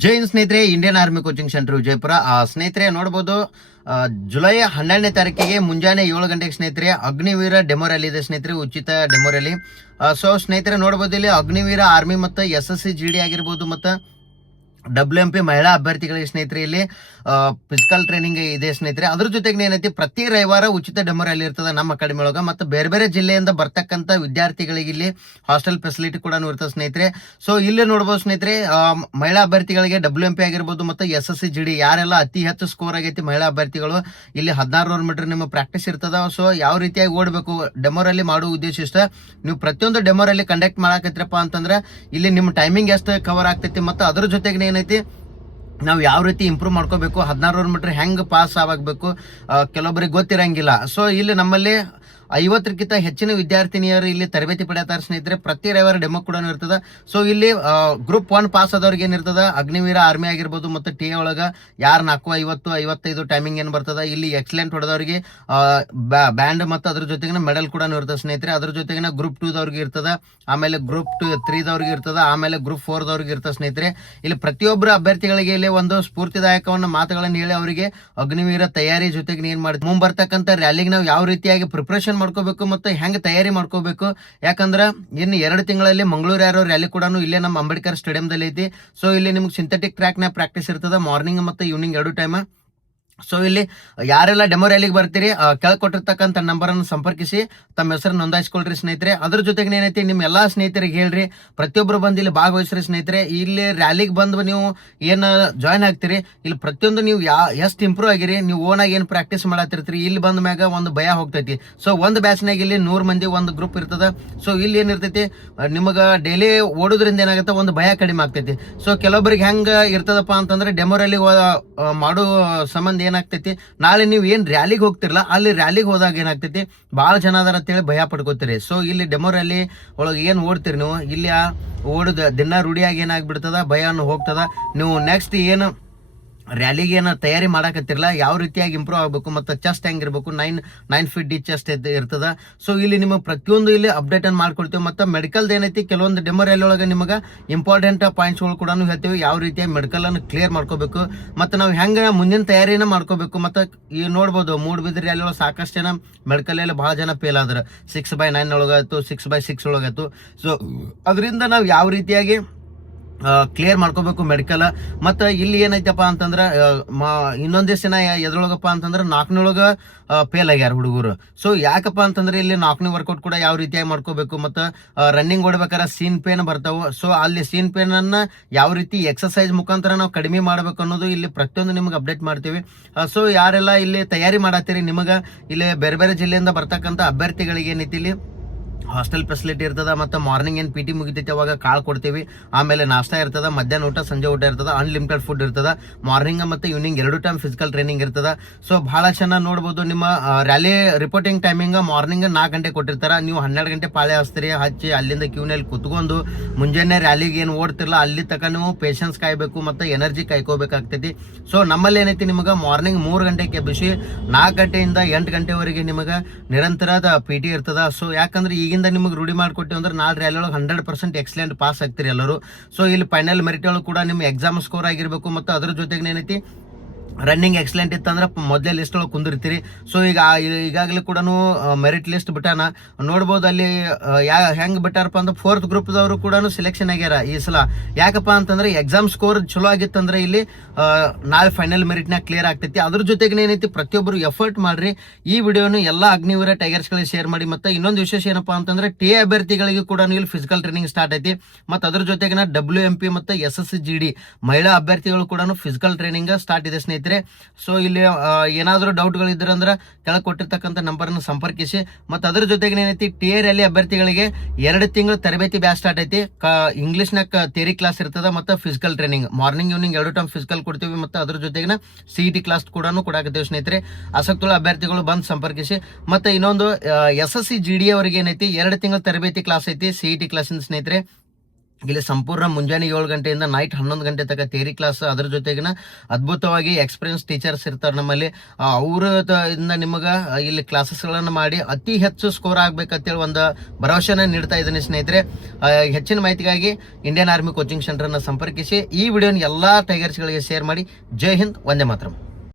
ಜೈ ಹಿಂದ್ ಸ್ನೇಹಿತರೆ, Indian army coaching centre Vijayapura. ಸ್ನೇಹಿತರೆ ನೋಡ್ಬೋದು, ಜುಲೈ 12ನೇ ತಾರೀಕಿಗೆ ಮುಂಜಾನೆ 7 ಗಂಟೆಗೆ ಸ್ನೇಹಿತರೆ ಅಗ್ನಿವೀರ ಡೆಮೋ ರ್ಯಾಲಿ ಇದೆ ಸ್ನೇಹಿತರೆ, ಉಚಿತ ಡೆಮೋ ರ್ಯಾಲಿ. ಸೊ ಸ್ನೇಹಿತರೆ ನೋಡ್ಬೋದು, ಇಲ್ಲಿ ಅಗ್ನಿವೀರ ಆರ್ಮಿ ಮತ್ತು SSC GD ಆಗಿರ್ಬೋದು ಮತ್ತು WMP ಮಹಿಳಾ ಅಭ್ಯರ್ಥಿಗಳಿಗೆ ಸ್ನೇಹಿತರೆ ಇಲ್ಲಿ ಫಿಸಿಕಲ್ ಟ್ರೈನಿಂಗ್ ಇದೆ ಸ್ನೇಹಿತರೆ. ಅದ್ರ ಜೊತೆಗೆ ಏನೈತಿ, ಪ್ರತಿ ರವಿವಾರ ಉಚಿತ ಡೆಮೋ ರ್ಯಾಲಿ ಇರ್ತದೆ ನಮ್ಮ ಅಕಾಡೆಮಿ ಒಳಗ. ಮತ್ತು ಬೇರೆ ಬೇರೆ ಜಿಲ್ಲೆಯಿಂದ ಬರ್ತಕ್ಕಂಥ ವಿದ್ಯಾರ್ಥಿಗಳಿಗೆ ಇಲ್ಲಿ ಹಾಸ್ಟೆಲ್ ಫೆಸಿಲಿಟಿ ಕೂಡ ಇರ್ತದೆ ಸ್ನೇಹಿತರೆ. ಸೊ ಇಲ್ಲಿ ನೋಡ್ಬೋದು ಸ್ನೇಹಿತರೆ, ಮಹಿಳಾ ಅಭ್ಯರ್ಥಿಗಳಿಗೆ WMP ಆಗಿರ್ಬೋದು ಮತ್ತು SSC GD ಯಾರೆಲ್ಲ ಅತಿ ಹೆಚ್ಚು ಸ್ಕೋರ್ ಆಗೈತಿ ಮಹಿಳಾ ಅಭ್ಯರ್ಥಿಗಳು, ಇಲ್ಲಿ 1600 ಮೀಟರ್ ನಿಮ್ಮ ಪ್ರಾಕ್ಟೀಸ್ ಇರ್ತದ. ಸೊ ಯಾವ ರೀತಿಯಾಗಿ ಓಡಬೇಕು ಡೆಮೋ ರ್ಯಾಲಿ ಮಾಡುವ ಉದ್ದೇಶ ಇಷ್ಟ, ನೀವು ಪ್ರತಿಯೊಂದು ಡೆಮೋ ರ್ಯಾಲಿ ಕಂಡಕ್ಟ್ ಮಾಡಕತ್ತಿರಪ್ಪ ಅಂತಂದ್ರೆ ಇಲ್ಲಿ ನಿಮ್ಮ ಟೈಮಿಂಗ್ ಎಷ್ಟು ಕವರ್ ಆಗ್ತೈತಿ ಮತ್ತು ಅದ್ರ ಜೊತೆಗೆ ಏನೈತಿ ನಾವು ಯಾವ ರೀತಿ ಇಂಪ್ರೂವ್ ಮಾಡ್ಕೋಬೇಕು, 1600 ಮೀಟರ್ ಹೆಂಗೆ ಪಾಸ್ ಆಗಬೇಕು ಕೆಲವೊಬ್ಬರಿಗೆ ಗೊತ್ತಿರಂಗಿಲ್ಲ. ಸೊ ಇಲ್ಲಿ ನಮ್ಮಲ್ಲಿ 50ಕ್ಕಿಂತ ಹೆಚ್ಚಿನ ವಿದ್ಯಾರ್ಥಿನಿಯರು ಇಲ್ಲಿ ತರಬೇತಿ ಪಡೆಯುತ್ತಾರೆ ಸ್ನೇಹಿತರೆ. ಪ್ರತಿ ರವಿವಾರ ಡೆಮೋ ಕೂಡ ಇರ್ತದೆ. ಸೊ ಇಲ್ಲಿ ಗ್ರೂಪ್ 1 ಪಾಸ್ ಆದವ್ರಿಗೆ ಏನಿರ್ತದ, ಅಗ್ನಿವೀರ ಆರ್ಮಿ ಆಗಿರ್ಬೋದು ಮತ್ತು TA ಒಳಗ ಯಾರು 4:50, 55 ಟೈಮಿಂಗ್ ಏನು ಬರ್ತದ, ಇಲ್ಲಿ ಎಕ್ಸಲೆಂಟ್ ಹೊಡೆದವ್ರಿಗೆ ಬ್ಯಾಂಡ್ ಮತ್ತು ಅದ್ರ ಜೊತೆಗಿನ ಮೆಡಲ್ ಕೂಡ ಇರ್ತದೆ ಸ್ನೇಹಿತರೆ. ಅದ್ರ ಜೊತೆಗಿನ ಗ್ರೂಪ್ 2 ದವ್ರಿಗೆ ಇರ್ತದ, ಆಮೇಲೆ ಗ್ರೂಪ್ 3 ದವ್ರಿಗೆ ಇರ್ತದ, ಆಮೇಲೆ ಗ್ರೂಪ್ 4 ದವ್ರಿಗೆ ಇರ್ತದೆ ಸ್ನೇಹಿತರೆ. ಇಲ್ಲಿ ಪ್ರತಿಯೊಬ್ಬರು ಅಭ್ಯರ್ಥಿಗಳಿಗೆ ಇಲ್ಲಿ ಒಂದು ಸ್ಫೂರ್ತಿದಾಯಕವನ್ನ ಮಾತುಗಳನ್ನು ಹೇಳಿ ಅವರಿಗೆ ಅಗ್ನಿವೀರ ತಯಾರಿ ಜೊತೆಗೆ ಏನ್ ಮಾಡಿ ಮುಂಬರ್ತಕ್ಕಂಥ ರ್ಯಾಲಿಗೆ ನಾವು ಯಾವ ರೀತಿಯಾಗಿ ಪ್ರಿಪರೇಷನ್ ಮಾಡ್ಕೋಬೇಕು ಮತ್ತು ಹೆಂಗೆ ತಯಾರಿ ಮಾಡ್ಕೋಬೇಕು. ಯಾಕಂದ್ರೆ ಇನ್ನು 2 ತಿಂಗಳಲ್ಲಿ ಮಂಗಳೂರು ಯಾರೋ ರ್ಯಾಲಿ ಕೂಡ ಇಲ್ಲೇ ನಮ್ಮ ಅಂಬೇಡ್ಕರ್ ಸ್ಟೇಡಿಯಂದಲ್ಲಿ ಐತಿ. ಸೊ ಇಲ್ಲಿ ನಿಮ್ಗೆ ಸಿಂಥೆಟಿಕ್ ಟ್ರ್ಯಾಕ್ ನ ಪ್ರಾಕ್ಟೀಸ್ ಇರ್ತದ ಮಾರ್ನಿಂಗ್ ಮತ್ತು ಈವ್ನಿಂಗ್ 2 ಟೈಮ್. ಸೊ ಇಲ್ಲಿ ಯಾರೆಲ್ಲ ಡೆಮೋ ರ್ಯಾಲಿಗೆ ಬರ್ತೀರಿ, ಕೆಳಕೊಟ್ಟಿರ್ತಕ್ಕಂಥ ನಂಬರ್ ಅನ್ನು ಸಂಪರ್ಕಿಸಿ ತಮ್ಮ ಹೆಸರು ನೋಂದಾಯಿಸ್ಕೊಳ್ರಿ ಸ್ನೇಹಿತರೆ. ಅದ್ರ ಜೊತೆಗೆ ಏನೈತಿ, ನಿಮ್ಮ ಎಲ್ಲಾ ಸ್ನೇಹಿತರಿಗೆ ಹೇಳ್ರಿ, ಪ್ರತಿಯೊಬ್ಬರು ಬಂದು ಇಲ್ಲಿ ಭಾಗವಹಿಸ್ರಿ ಸ್ನೇಹಿತರೆ. ಇಲ್ಲಿ ರ್ಯಾಲಿಗೆ ಬಂದು ನೀವು ಏನು ಜಾಯ್ನ್ ಆಗ್ತೀರಿ, ಇಲ್ಲಿ ಪ್ರತಿಯೊಂದು ನೀವು ಎಷ್ಟು ಇಂಪ್ರೂವ್ ಆಗಿರಿ, ನೀವು ಓನಾಗಿ ಏನು ಪ್ರಾಕ್ಟೀಸ್ ಮಾಡತ್ತಿರ್ತೀರಿ, ಇಲ್ಲಿ ಬಂದ ಮ್ಯಾಗ ಒಂದು ಭಯ ಹೋಗ್ತೈತಿ. ಸೊ ಒಂದು ಬ್ಯಾಚ್ನಾಗ ಇಲ್ಲಿ 100 ಮಂದಿ ಒಂದು ಗ್ರೂಪ್ ಇರ್ತದ. ಸೊ ಇಲ್ಲಿ ಏನಿರ್ತೈತಿ, ನಿಮಗೆ ಡೈಲಿ ಓಡೋದ್ರಿಂದ ಏನಾಗುತ್ತೆ, ಒಂದು ಭಯ ಕಡಿಮೆ ಆಗ್ತೈತಿ. ಸೊ ಕೆಲವೊಬ್ಬರಿಗೆ ಹೆಂಗ ಇರ್ತದಪ್ಪ ಅಂತಂದ್ರೆ, ಡೆಮೋ ರ್ಯಾಲಿ ಮಾಡೋ ಸಂಬಂಧ ಏನಾಗ್ತೈತಿ, ನಾಳೆ ನೀವು ಏನ್ ರ್ಯಾಲಿಗೆ ಹೋಗ್ತಿರಲ್ಲ, ಅಲ್ಲಿ ರ್ಯಾಲಿಗೆ ಹೋದಾಗ ಏನಾಗ್ತೈತಿ, ಬಹಳ ಜನ ಅದಾರ ಅಂತೇಳಿ ಭಯ ಪಡ್ಕೋತೀರಿ. ಸೊ ಇಲ್ಲಿ ಡೆಮೋ ರ್ಯಾಲಿ ಒಳಗೆ ಏನ್ ಓಡ್ತೀರಿ ನೀವು, ಇಲ್ಲಿ ಓಡುದ ದಿನ ರೂಢಿಯಾಗಿ ಏನಾಗ್ಬಿಡ್ತದ, ಭಯನು ಹೋಗ್ತದ. ನೀವು ನೆಕ್ಸ್ಟ್ ಏನು ರ್ಯಾಲಿಗೆ ಏನೋ ತಯಾರಿ ಮಾಡಕತ್ತಿರಲ್ಲ, ಯಾವ ರೀತಿಯಾಗಿ ಇಂಪ್ರೂವ್ ಆಗಬೇಕು ಮತ್ತು ಚೆಸ್ಟ್ ಹೆಂಗಿರ್ಬೇಕು, 9 ಫೀಟ್ ಡಿ ಚೆಸ್ಟ್ ಇರ್ತದ. ಸೊ ಇಲ್ಲಿ ನಿಮಗೆ ಪ್ರತಿಯೊಂದು ಇಲ್ಲಿ ಅಪ್ಡೇಟ್ ಅನ್ನು ಮಾಡ್ಕೊಡ್ತೀವಿ. ಮತ್ತು ಮೆಡಿಕಲ್ ಏನೈತಿ, ಕೆಲವೊಂದು ಡೆಮೋ ರ್ಯಾಲಿ ಒಳಗೆ ನಿಮಗೆ ಇಂಪಾರ್ಟೆಂಟ್ ಪಾಯಿಂಟ್ಸ್ಗಳು ಕೂಡ ಹೇಳ್ತೀವಿ, ಯಾವ ರೀತಿಯಾಗಿ ಮೆಡಿಕಲ್ ಅನ್ನು ಕ್ಲಿಯರ್ ಮಾಡ್ಕೋಬೇಕು ಮತ್ತು ನಾವು ಹೆಂಗೆ ಮುಂದಿನ ತಯಾರಿನ ಮಾಡ್ಕೋಬೇಕು. ಮತ್ತು ಈ ನೋಡ್ಬೋದು, ಮೂಡಬಿದ್ರೆ ರ್ಯಾಲಿ ಒಳಗೆ ಸಾಕಷ್ಟು ಜನ ಮೆಡಿಕಲ್ ಅಲ್ಲಿ ಬಹಳ ಜನ ಫೇಲ್ ಆದ್ರೆ 6/9 ಒಳಗಾಯ್ತು, 6/6 ಒಳಗಾಯ್ತು. ಸೊ ಅದರಿಂದ ನಾವು ಯಾವ ರೀತಿಯಾಗಿ ಕ್ಲಿಯರ್ ಮಾಡ್ಕೋಬೇಕು ಮೆಡಿಕಲ್. ಮತ್ತು ಇಲ್ಲಿ ಏನೈತಪ್ಪ ಅಂತಂದ್ರೆ, ಇನ್ನೊಂದಿಷ್ಟು ಜನ ಎದ್ರೊಳಗಪ್ಪ ಅಂತಂದ್ರೆ 4 ಫೇಲ್ ಆಗ್ಯಾರ ಹುಡುಗರು. ಸೊ ಯಾಕಪ್ಪ ಅಂತಂದ್ರೆ ಇಲ್ಲಿ 4ನೇ ವರ್ಕೌಟ್ ಕೂಡ ಯಾವ ರೀತಿಯಾಗಿ ಮಾಡ್ಕೋಬೇಕು ಮತ್ತು ರನ್ನಿಂಗ್ ಓಡ್ಬೇಕಾದ್ರೆ ಸೀನ್ ಪೇನ್ ಬರ್ತಾವೆ. ಸೊ ಅಲ್ಲಿ ಸೀನ್ ಪೇನ್ ಅನ್ನ ಯಾವ ರೀತಿ ಎಕ್ಸರ್ಸೈಸ್ ಮುಖಾಂತರ ನಾವು ಕಡಿಮೆ ಮಾಡ್ಬೇಕು ಅನ್ನೋದು ಇಲ್ಲಿ ಪ್ರತಿಯೊಂದು ನಿಮ್ಗೆ ಅಪ್ಡೇಟ್ ಮಾಡ್ತೀವಿ. ಸೊ ಯಾರೆಲ್ಲ ಇಲ್ಲಿ ತಯಾರಿ ಮಾಡತ್ತೀರಿ, ನಿಮಗೆ ಇಲ್ಲಿ ಬೇರೆ ಬೇರೆ ಜಿಲ್ಲೆಯಿಂದ ಬರ್ತಕ್ಕಂಥ ಅಭ್ಯರ್ಥಿಗಳಿಗೆ ಏನೈತಿ, ಇಲ್ಲಿ ಹಾಸ್ಟೆಲ್ ಫೆಸಿಲಿಟಿ ಇರ್ತದ. ಮತ್ತು ಮಾರ್ನಿಂಗ್ ಏನು PT ಮುಗಿತೈತಿ ಅವಾಗ ಕಾಳು ಕೊಡ್ತೀವಿ, ಆಮೇಲೆ ನಾಷ್ಟಾ ಇರ್ತದ, ಮಧ್ಯಾಹ್ನ ಊಟ, ಸಂಜೆ ಊಟ ಇರ್ತದ, ಅನ್ಲಿಮಿಟೆಡ್ ಫುಡ್ ಇರ್ತದ, ಮಾರ್ನಿಂಗ್ ಮತ್ತು ಈವ್ನಿಂಗ್ 2 ಟೈಮ್ ಫಿಸಿಕಲ್ ಟ್ರೈನಿಂಗ್ ಇರ್ತದ. ಸೊ ಬಹಳ ಚೆನ್ನಾಗಿ ನೋಡ್ಬೋದು, ನಿಮ್ಮ ರ್ಯಾಲಿ ರಿಪೋರ್ಟಿಂಗ್ ಟೈಮಿಂಗ್ ಮಾರ್ನಿಂಗ್ 4 ಗಂಟೆ ಕೊಟ್ಟಿರ್ತಾರ. ನೀವು 12 ಗಂಟೆ ಪಾಳೆ ಹಚ್ತೀರಿ, ಹಚ್ಚಿ ಅಲ್ಲಿಂದ ಕ್ಯೂನಲ್ಲಿ ಕುತ್ಕೊಂಡು ಮುಂಜಾನೆ ರ್ಯಾಲಿಗೆ ಏನು ಓಡ್ತಿರಲ್ಲ ಅಲ್ಲಿ ತನಕ ನೀವು ಪೇಷನ್ಸ್ ಕಾಯ್ಬೇಕು ಮತ್ತು ಎನರ್ಜಿ ಕಾಯ್ಕೋಬೇಕಾಗ್ತೈತಿ. ಸೊ ನಮ್ಮಲ್ಲಿ ಏನೈತಿ, ನಿಮಗೆ ಮಾರ್ನಿಂಗ್ 3 ಗಂಟೆಗೆ ಎಬ್ಬಿಸಿ 4 ಗಂಟೆಯಿಂದ 8 ಗಂಟೆವರೆಗೆ ನಿಮಗೆ ನಿರಂತರದ PT ಇರ್ತದ. ಸೊ ಯಾಕಂದ್ರೆ ಈಗಿಂದ ನಿಮಗೆ ರೂಢಿ ಮಾಡ್ಕೊಟ್ಟಿವಿ ಅಂದ್ರೆ ನಾಳೆ ರ್ಯಾಲಿ ಒಳಗೆ 100% ಎಕ್ಸಲೆಂಟ್ ಪಾಸ್ ಆಗ್ತೀರಿ ಎಲ್ಲರೂ. ಸೊ ಇಲ್ಲಿ ಫೈನಲ್ ಮೆರಿಟ್ ಒಳಗೆ ಕೂಡ ನಿಮ್ಮ ಎಕ್ಸಾಮ್ ಸ್ಕೋರ್ ಆಗಿರ್ಬೇಕು ಮತ್ತು ಅದ್ರ ಜೊತೆಗೆ ಏನೈತಿ, ರನ್ನಿಂಗ್ ಎಕ್ಸಲೆಂಟ್ ಇತ್ತಂದ್ರೆ ಮೊದಲೇ ಲಿಸ್ಟ್ ಒಳಗೆ ಕುಂದಿರ್ತೀರಿ. ಸೊ ಈಗಾಗಲೇ ಕೂಡ ಮೆರಿಟ್ ಲಿಸ್ಟ್ ಬಿಟ್ಟಾನ, ನೋಡ್ಬೋದು ಅಲ್ಲಿ ಹೆಂಗ್ ಬಿಟ್ಟಾರಪ್ಪ ಅಂದ್ರೆ 4th ಗ್ರೂಪ್ದವರು ಕೂಡ ಸೆಲೆಕ್ಷನ್ ಆಗ್ಯಾರ ಈ ಸಲ. ಯಾಕಪ್ಪ ಅಂತಂದ್ರೆ ಎಕ್ಸಾಮ್ ಸ್ಕೋರ್ ಚಲೋ ಆಗಿತ್ತಂದ್ರೆ ಇಲ್ಲಿ ನಾಳೆ ಫೈನಲ್ ಮೆರಿಟ್ನ ಕ್ಲಿಯರ್ ಆಗ್ತೈತಿ. ಅದ್ರ ಜೊತೆಗೆ ಏನೈತಿ, ಪ್ರತಿಯೊಬ್ಬರು ಎಫರ್ಟ್ ಮಾಡ್ರಿ. ಈ ವಿಡಿಯೋನು ಎಲ್ಲ ಅಗ್ನಿವೀರ ಟೈಗರ್ಸ್ಗಳಿಗೆ ಶೇರ್ ಮಾಡಿ. ಮತ್ತು ಇನ್ನೊಂದು ವಿಶೇಷ ಏನಪ್ಪಾ ಅಂತಂದ್ರೆ, TA ಅಭ್ಯರ್ಥಿಗಳಿಗೆ ಕೂಡ ಇಲ್ಲಿ ಫಿಸಿಕಲ್ ಟ್ರೈನಿಂಗ್ ಸ್ಟಾರ್ಟ್ ಐತಿ. ಮತ್ತು ಅದ್ರ ಜೊತೆಗೆ WMP ಮತ್ತು SSC GD ಮಹಿಳಾ ಅಭ್ಯರ್ಥಿಗಳು ಕೂಡ ಫಿಸಿಕಲ್ ಟ್ರೈನಿಂಗ್ ಸ್ಟಾರ್ಟ್ ಇದೆ ಸ್ನೇಹಿತರೆ. ಸೊ ಇಲ್ಲಿ ಏನಾದರೂ ಡೌಟ್ಗಳು ಇದ್ರಂದ್ರೆ ಕೆಳಗೆ ಕೊಟ್ಟಿರ್ತಕ್ಕಂಥ ನಂಬರ್ ಅನ್ನು ಸಂಪರ್ಕಿಸಿ. ಮತ್ತು ಅದ್ರ ಜೊತೆಗೆ ಏನೈತಿ, TA ರ್ಯಾಲಿ ಅಭ್ಯರ್ಥಿಗಳಿಗೆ 2 ತಿಂಗಳು ತರಬೇತಿ ಬ್ಯಾಚ್ ಸ್ಟಾರ್ಟ್ ಐತಿ. ಇಂಗ್ಲಿಷ್ನಾಗ ಥಿಯರಿ ಕ್ಲಾಸ್ ಇರ್ತದ ಮತ್ತು physical training morning evening 2 time physical ಕೊಡ್ತೀವಿ. ಮತ್ತು ಅದ್ರ ಜೊತೆಗಿನ CET ಕ್ಲಾಸ್ ಕೂಡ ಕೊಡಾಕತ್ತೀವಿ ಸ್ನೇಹಿತರೆ. ಆಸಕ್ತಿಯುಳ್ಳ ಅಭ್ಯರ್ಥಿಗಳು ಬಂದು ಸಂಪರ್ಕಿಸಿ. ಮತ್ತು ಇನ್ನೊಂದು SSC GD ಅವರಿಗೆ ಏನೈತಿ, 2 ತಿಂಗಳ ತರಬೇತಿ ಕ್ಲಾಸ್ ಐತಿ CET ಕ್ಲಾಸಿಂದ ಸ್ನೇಹಿತರೆ. ಇಲ್ಲಿ ಸಂಪೂರ್ಣ ಮುಂಜಾನೆ 7 ಗಂಟೆಯಿಂದ ನೈಟ್ 11 ಗಂಟೆ ತನಕ ಥಿಯರಿ ಕ್ಲಾಸ್, ಅದ್ರ ಜೊತೆಗಿನ ಅದ್ಭುತವಾಗಿ ಎಕ್ಸ್ಪೀರಿಯನ್ಸ್ ಟೀಚರ್ಸ್ ಇರ್ತಾರೆ ನಮ್ಮಲ್ಲಿ. ಅವ್ರ ಇಂದ ನಿಮಗೆ ಇಲ್ಲಿ ಕ್ಲಾಸಸ್ಗಳನ್ನು ಮಾಡಿ ಅತಿ ಹೆಚ್ಚು ಸ್ಕೋರ್ ಆಗ್ಬೇಕಂತೇಳಿ ಒಂದು ಭರವಸೆನ ನೀಡ್ತಾ ಇದ್ದೀನಿ ಸ್ನೇಹಿತರೆ. ಹೆಚ್ಚಿನ ಮಾಹಿತಿಗಾಗಿ ಇಂಡಿಯನ್ ಆರ್ಮಿ ಕೋಚಿಂಗ್ ಸೆಂಟರ್ನ ಸಂಪರ್ಕಿಸಿ. ಈ ವಿಡಿಯೋನ ಎಲ್ಲ ಟೈಗರ್ಸ್ಗಳಿಗೆ ಶೇರ್ ಮಾಡಿ. ಜೈ ಹಿಂದ್, ವಂದೇ ಮಾತರಂ.